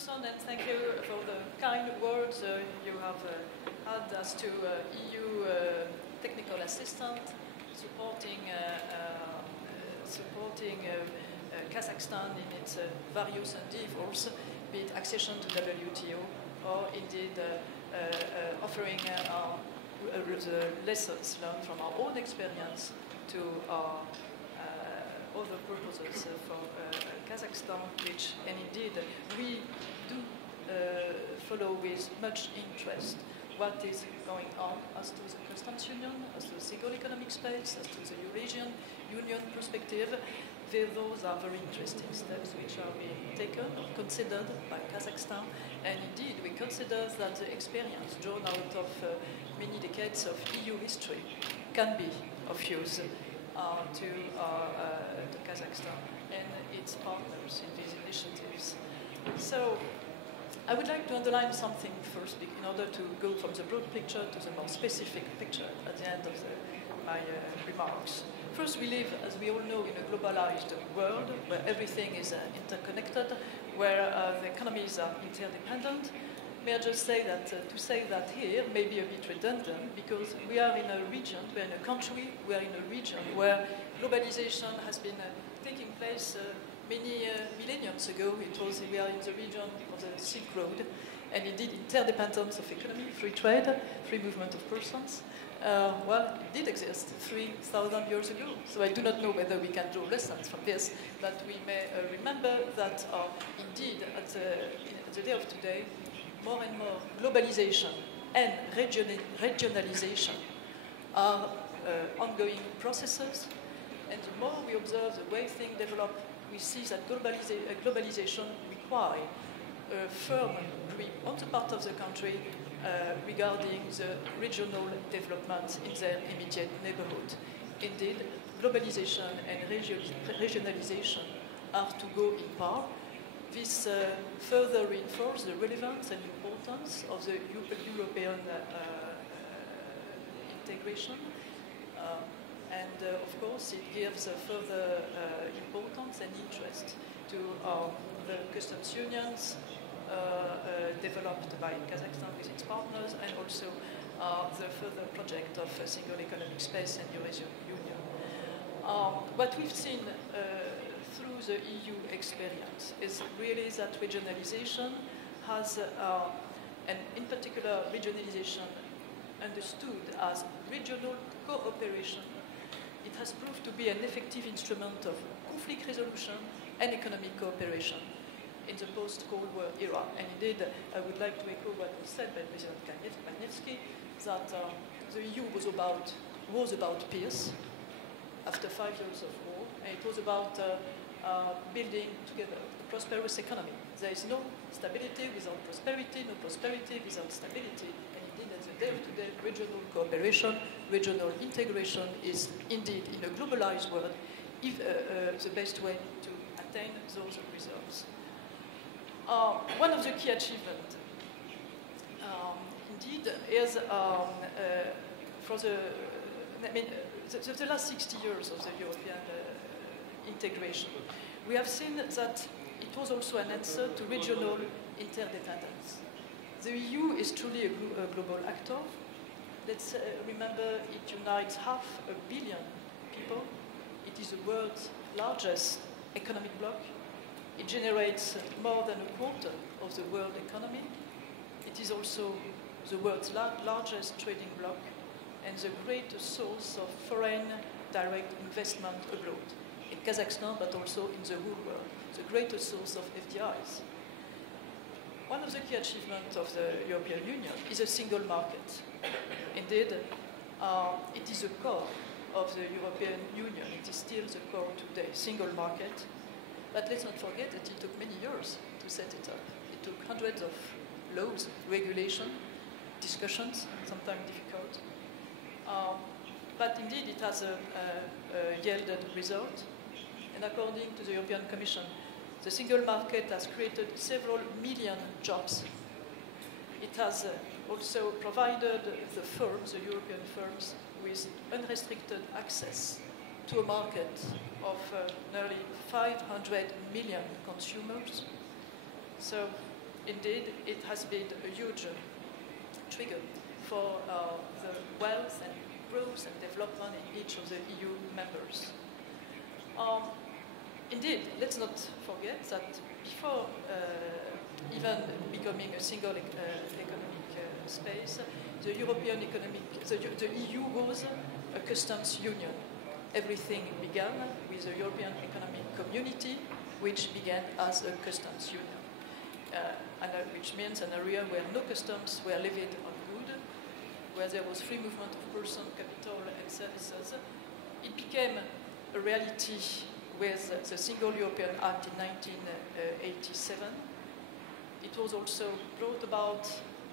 Chairperson, and thank you for the kind words you have had as to EU technical assistant supporting Kazakhstan in its various endeavors, be it accession to WTO or indeed offering the lessons learned from our own experience to other proposals for Kazakhstan, which, and indeed, we do follow with much interest what is going on as to the customs union, as to the single economic space, as to the Eurasian Union perspective. Those are very interesting steps which are being taken or considered by Kazakhstan. And indeed, we consider that the experience drawn out of many decades of EU history can be of use to Kazakhstan and its partners in these initiatives. So I would like to underline something first in order to go from the broad picture to the more specific picture at the end of my remarks. First, we live, as we all know, in a globalized world where everything is interconnected, where the economies are interdependent. May I just say that to say that here may be a bit redundant, because we are in a region, we are in a country, we are in a region where globalization has been taking place many millenniums ago. We are in the region of the Silk Road, and indeed interdependence of economy, free trade, free movement of persons. Well, it did exist 3,000 years ago, so I do not know whether we can draw lessons from this, but we may remember that indeed at the day of today, more and more globalization and regionalization are ongoing processes, and the more we observe the way things develop, we see that globalization requires a firm grip on the part of the country regarding the regional developments in their immediate neighborhood. Indeed, globalization and regionalization are to go in par. This further reinforces the relevance and importance of the European integration. And of course, it gives further importance and interest to the customs unions developed by Kazakhstan with its partners, and also the further project of a single economic space and Eurasian Union. What we've seen through the EU experience is really that regionalization has, and in particular regionalization understood as regional cooperation, it has proved to be an effective instrument of conflict resolution and economic cooperation in the post-Cold War era. And indeed, I would like to echo what was said by President Paniewski, that the EU was about peace after 5 years of war, and it was about building together a prosperous economy. There is no stability without prosperity, no prosperity without stability. And indeed, at the day of today, regional cooperation, regional integration is indeed, in a globalized world, the best way to attain those results. One of the key achievements, indeed, is for the last 60 years of the European integration. We have seen that it was also an answer to regional interdependence. The EU is truly a global actor. Let's remember it unites 500 million people. It is the world's largest economic bloc. It generates more than a quarter of the world economy. It is also the world's largest trading bloc and the greatest source of foreign direct investment abroad, in Kazakhstan, but also in the whole world, the greatest source of FDIs. One of the key achievements of the European Union is a single market. Indeed, it is the core of the European Union. It is still the core today, single market. But let's not forget that it took many years to set it up. It took hundreds of laws, regulation, discussions, sometimes difficult. But indeed, it has yielded result. And according to the European Commission, the single market has created several million jobs. It has also provided the firms, the European firms, with unrestricted access to a market of nearly 500 million consumers. So indeed, it has been a huge trigger for the wealth and growth and development in each of the EU members. Indeed, let's not forget that before even becoming a single economic space, the European the EU was a customs union. Everything began with the European Economic Community, which began as a customs union, which means an area where no customs were levied on goods, where there was free movement of person, capital, and services. It became a reality with the Single European Act in 1987. It was also brought about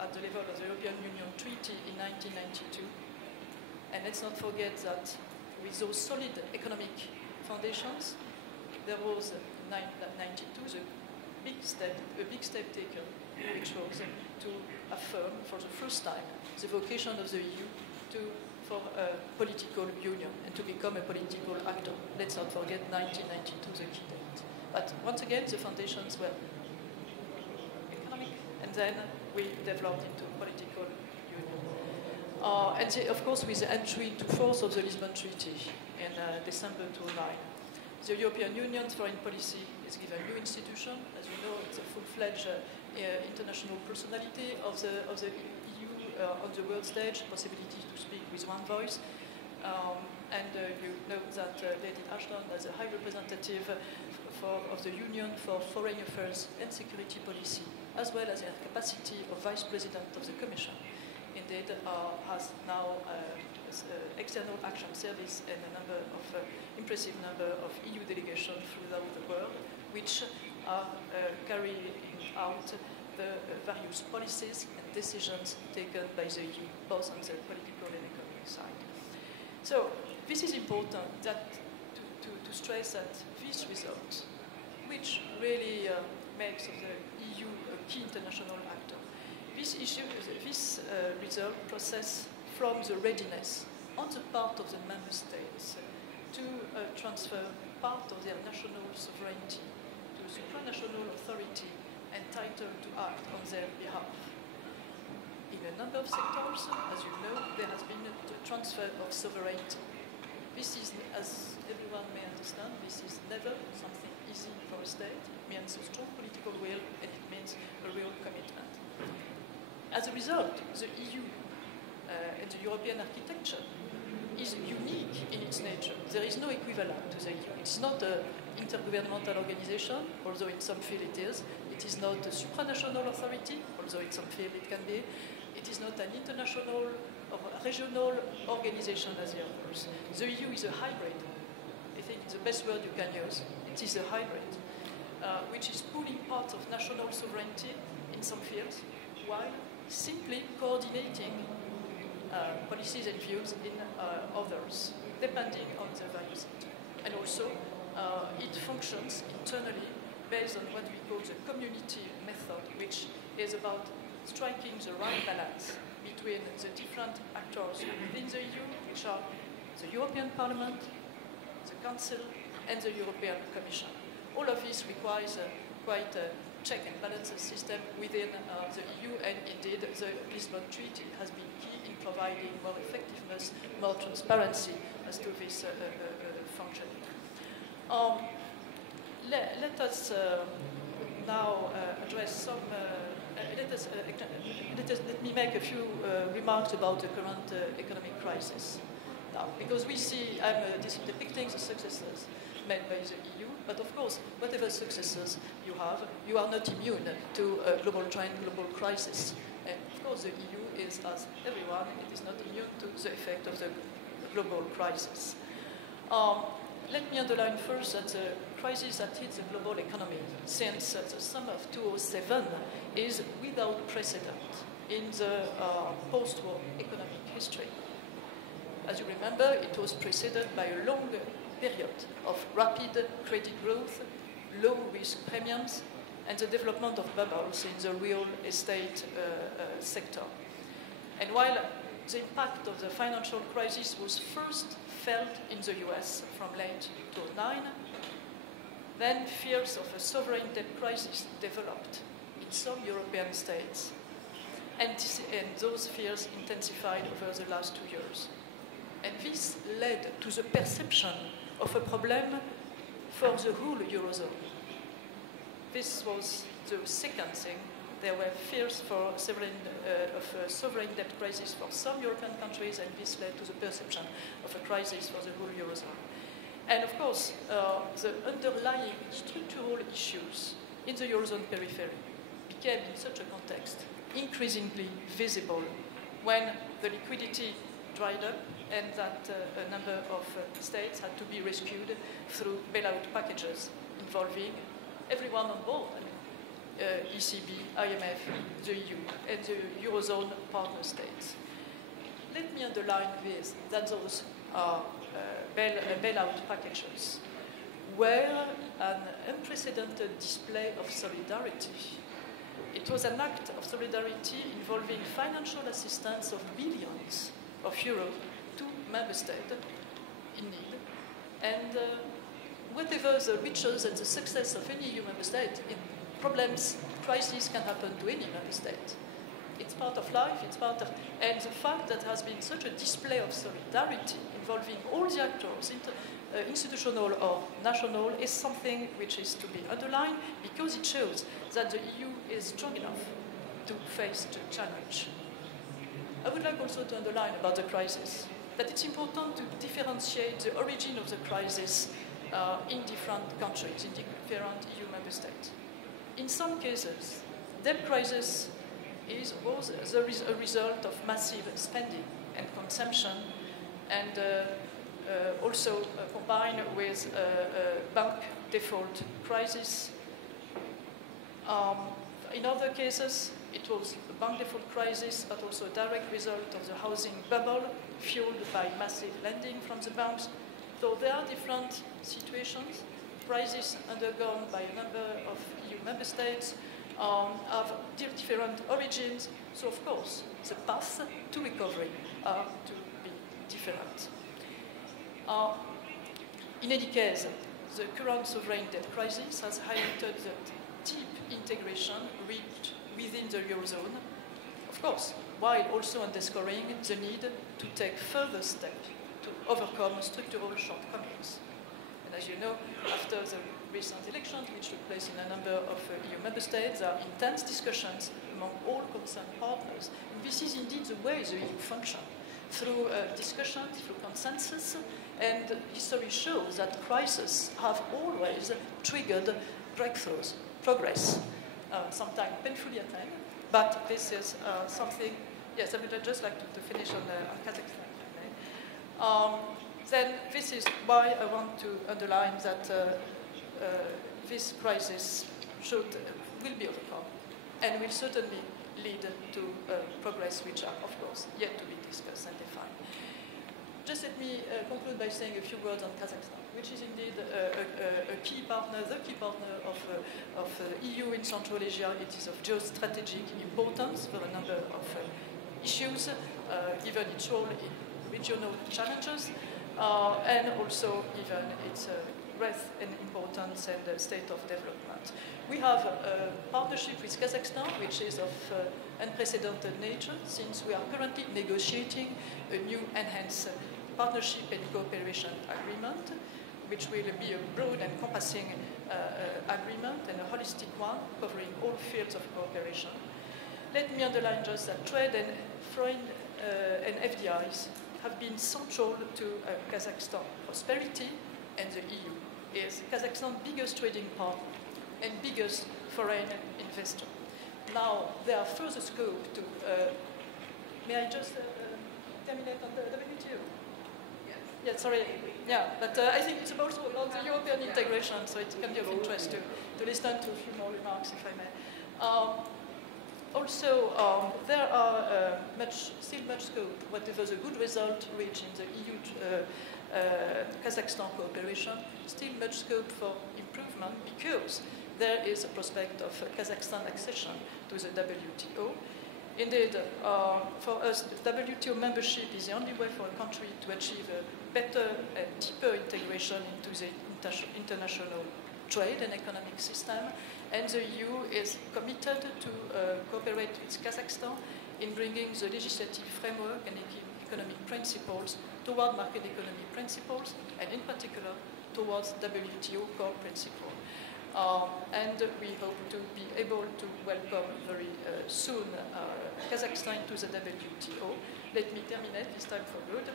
at the level of the European Union Treaty in 1992. And let's not forget that with those solid economic foundations, there was in 1992 a big step taken, which was to affirm for the first time the vocation of the EU for a political union and to become a political actor. Let's not forget 1992, the key date. But once again, the foundations were economic, and then we developed into political union. Of course, with the entry into force of the Lisbon Treaty in December 2009, the European Union's foreign policy is given a new institution. As you know, it's a full-fledged international personality of the EU on the world stage, possibility to speak with one voice. You know that Lady Ashton, as a High Representative of the Union for Foreign Affairs and Security Policy, as well as her capacity of Vice President of the Commission, indeed has now External Action Service and impressive number of EU delegations throughout the world, which are carrying out the various policies and decisions taken by the EU, both on the political and economic side. So this is important that to stress that this result, which really makes of the EU a key international actor, this result process from the readiness on the part of the member states to transfer part of their national sovereignty to a supranational authority entitled to act on their behalf. In a number of sectors, as you know, there has been a transfer of sovereignty. This is, as everyone may understand, this is never something easy for a state. It means a strong political will, and it means a real commitment. As a result, the EU and the European architecture is unique in its nature. There is no equivalent to the EU. It's not an intergovernmental organization, although in some field it is. It is not a supranational authority, although in some field it can be. It is not an international or regional organization as the others. The EU is a hybrid. I think it's the best word you can use. It is a hybrid, which is pulling part of national sovereignty in some fields, while simply coordinating policies and views in others, depending on the various sector. And also, it functions internally based on what we call the community method, which is about striking the right balance between the different actors within the EU, which are the European Parliament, the Council, and the European Commission. All of this requires quite a check and balances system within the EU, and indeed the Lisbon Treaty has been key in providing more effectiveness, more transparency as to this functioning. Let us now address some. Let me make a few remarks about the current economic crisis. Now, because we see, I'm depicting the successes made by the EU, but of course, whatever successes you have, you are not immune to a global trend, global crisis. And of course, the EU is, as everyone, it is not immune to the effect of the global crisis. Let me underline first that the crisis that hits the global economy since the summer of 2007 is without precedent in the post-war economic history. As you remember, it was preceded by a long period of rapid credit growth, low risk premiums, and the development of bubbles in the real estate sector. And while the impact of the financial crisis was first felt in the US from late 2009, then fears of a sovereign debt crisis developed in in some European states. And those fears intensified over the last 2 years. And this led to the perception of a problem for the whole Eurozone. This was the second thing. There were fears for of a sovereign debt crisis for some European countries, and this led to the perception of a crisis for the whole Eurozone. And of course, the underlying structural issues in the Eurozone periphery became, in such a context, increasingly visible when the liquidity dried up and that a number of states had to be rescued through bailout packages involving everyone on board. ECB, IMF, the EU, and the Eurozone partner states. Let me underline this, that those are bailout packages were an unprecedented display of solidarity. It was an act of solidarity involving financial assistance of billions of euros to member states in need. And whatever the riches and the success of any EU member state, problems, crises can happen to any member state. It's part of life, and the fact that there has been such a display of solidarity involving all the actors, institutional or national, is something which is to be underlined because it shows that the EU is strong enough to face the challenge. I would like also to underline about the crisis that it's important to differentiate the origin of the crisis in different countries, in different EU member states. In some cases, debt crisis was a result of massive spending and consumption, and also combined with bank default crisis. In other cases, it was a bank default crisis, but also a direct result of the housing bubble, fueled by massive lending from the banks. So there are different situations. Crises undergone by a number of EU member states have different origins. So, of course, the path to recovery are to be different. In any case, the current sovereign debt crisis has highlighted the deep integration reached within the Eurozone, of course, while also underscoring the need to take further steps to overcome structural shortcomings. And as you know, after the recent elections, which took place in a number of EU member states, there are intense discussions among all concerned partners. And this is indeed the way the EU functions, through discussions, through consensus, and history shows that crises have always triggered breakthroughs, progress, sometimes painfully attained, but this is something, yes, I would just like to finish on Kazakhstan. Then this is why I want to underline that this crisis will be overcome and will certainly lead to progress which are, of course, yet to be discussed and defined. Just let me conclude by saying a few words on Kazakhstan, which is indeed a key partner, the key partner of the EU in Central Asia. It is of geostrategic importance for a number of issues, given its role in regional challenges, and also given its breadth and importance and state of development. We have a partnership with Kazakhstan, which is of unprecedented nature, since we are currently negotiating a new enhanced partnership and cooperation agreement, which will be a broad and encompassing agreement and a holistic one, covering all fields of cooperation. Let me underline just that trade and foreign and FDIs have been central to Kazakhstan's prosperity, and the EU is Kazakhstan's biggest trading partner and biggest foreign investor. Now, there are further scope to... may I just terminate on the WTO? Yeah, sorry. Yeah, but I think it's also about the European integration, so it can be of interest to listen to a few more remarks, if I may. Also, there are still much scope, whatever the good result reached in the EU-Kazakhstan cooperation, still much scope for improvement because there is a prospect of Kazakhstan accession to the WTO. Indeed, for us, WTO membership is the only way for a country to achieve a better and deeper integration into the international trade and economic system. And the EU is committed to cooperate with Kazakhstan in bringing the legislative framework and economic principles toward market economy principles, and in particular towards WTO core principle. And we hope to be able to welcome very soon Kazakhstan to the WTO. Let me terminate this time for good.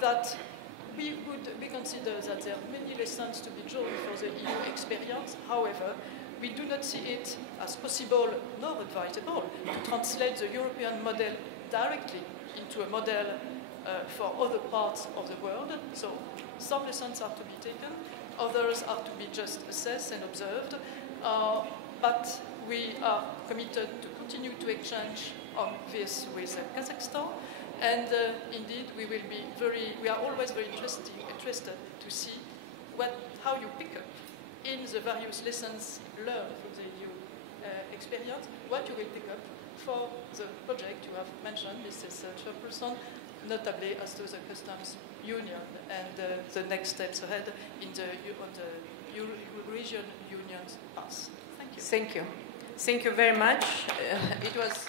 That we consider that there are many lessons to be drawn for the EU experience. However, we do not see it as possible nor advisable to translate the European model directly into a model for other parts of the world. So some lessons are to be taken, others are to be just assessed and observed, but we are committed to continue to exchange on this with Kazakhstan, and indeed we are always very interested to see how you pick up in the various lessons learned from the EU experience, what you will pick up for the project you have mentioned, Mrs. Chairperson, notably as to the customs union and the next steps ahead on the Eurasian Union's path. Thank you. Thank you. Thank you very much. It was